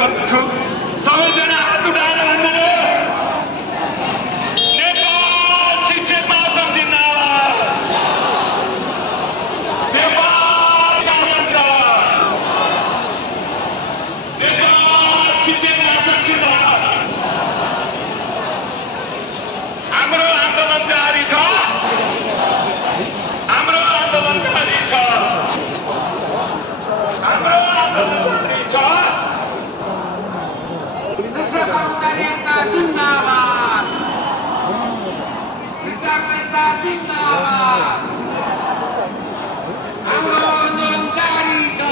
गर्दछु सबैजना हात उठाएर भन्दिनु नेपाल शिक्षक महासंघ जिन्दाबाद नेपाल शिक्षक महासंघ जिन्दाबाद हाम्रो आन्दोलन जारी छ हाम्रो आन्दोलन जारी छ हाम्रो आन्दोलन जारी छ शिक्षक कर्मचारी एकता जिन्दाबाद शिक्षक एकता जिन्दाबाद हाम्रो आन्दोलन जारी छ